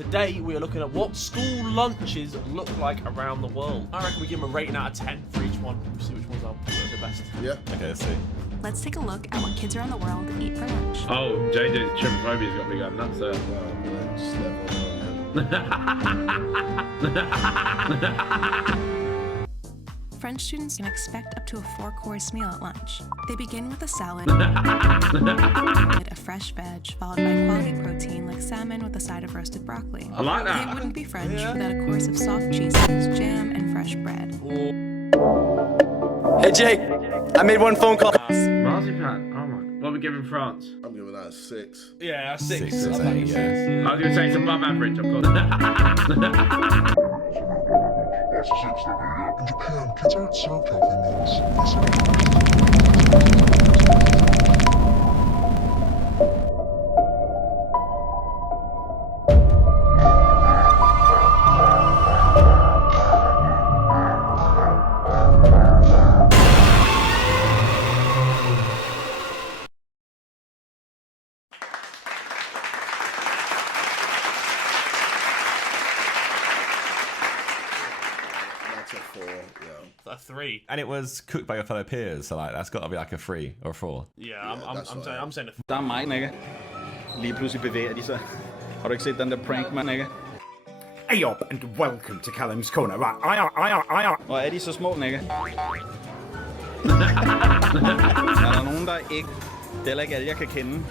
Today we are looking at what school lunches look like around the world. I reckon we give them a rating out of 10 for each one. We'll see which ones are the best. Yeah. Okay, let's see. Let's take a look at what kids around the world eat for lunch. Oh, JJ's trimophobia's got me going nuts there. French students can expect up to a 4-course meal at lunch. They begin with a salad, a fresh veg, followed by quality protein like salmon with a side of roasted broccoli. I like that. They wouldn't be French without a course of soft cheeses, jam, and fresh bread. Hey Jake, I made one phone call. Marzipan. Oh my. What are we giving France? I'm giving that a 6. Yeah, 6. 6 or 8, yeah. I was going to say it's above average, of course. In Japan, kids aren't served healthy meals. That's a 4, yeah. A 3. And it was cooked by your fellow peers, so like that's got to be like a 3 or a 4. Yeah, I'm saying a 4. Der er mig, Nikke. Lige pludselig bevæger de sig. Har du ikke set den der prank, man, Nikke? Hey up and welcome to Callum's Corner. Right, Hvor er de så små, Nikke? Er der nogen, der ikke... Det er heller ikke alle, jeg kan kende.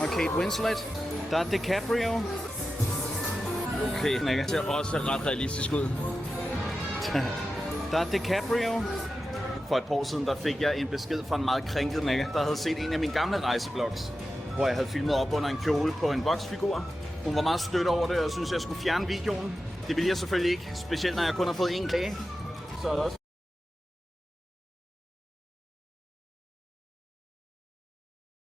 Og Kate Winslet. Der er DiCaprio. Okay, Nikke. Det ser også ret realistisk ud. Der er DiCaprio. For et par år siden, der fik jeg en besked fra en meget krænket Nikke, der havde set en af mine gamle rejseblogs, hvor jeg havde filmet op under en kjole på en voksfigur. Hun var meget stødt over det, og syntes, jeg skulle fjerne videoen. Det ville jeg selvfølgelig ikke, specielt når jeg kun har fået 1 klage. Så er det også